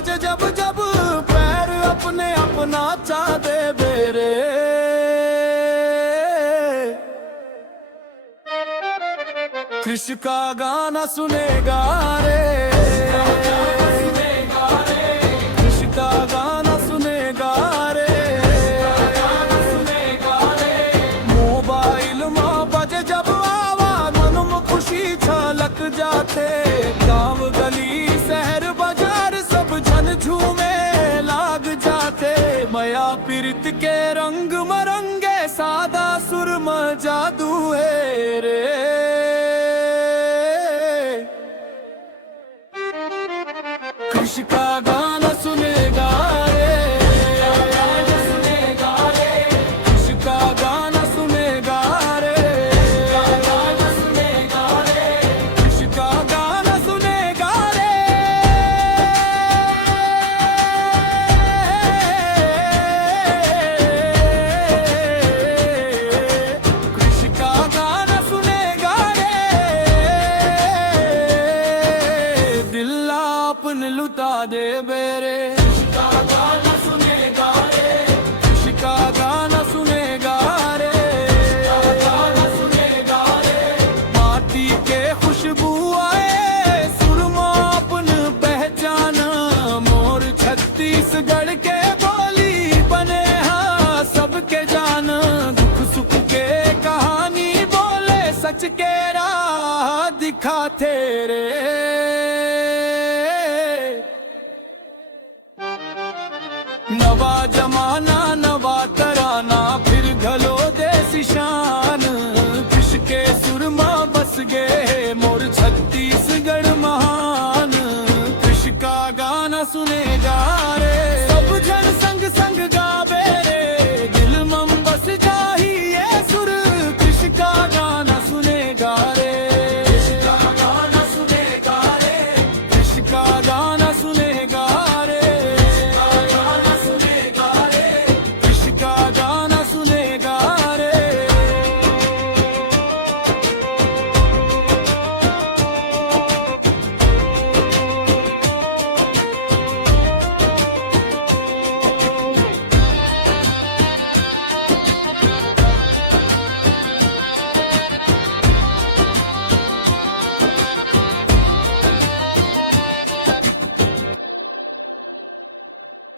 बजे जब जब पैर अपने अपना चाहते बेरे। कृष्ण का गाना सुनेगा रे, कृष्ण का गाना सुनेगा रे। मोबाइल में बजे जब आवाज मन में खुशी छलक जाते। गाँव गली शहर बाजार सब जन झूमे लाग जाते। माया पीरित के रंग मरंगे सादा सुर में जादू है रे। कृष्ण का गाना सुनेगा रे, कृष्ण का गाना सुनेगा रे, कृष्ण का गाना सुनेगा रे। कृष्ण का गाना सुनेगा रे। दिल अपन लुटा दे बेरे। कृष्ण का गाना सुनेगा रे, कृष्ण का गाना सुनेगा रे, गाना सुनेगा रे। माटी के खुशबू आए सुरमा अपन पहचान। मोर छत्तीसगढ़ के बोली बने हाँ सबके जान। दुख सुख के कहानी बोले सच के राह दिखाते रे। नवा जमाना नवा तराना फिर घलो देसी शान। कृष्ण के सुरमा बस गए मोर छत्तीसगढ़ महान। कृष्ण का गाना सुनेगा रे।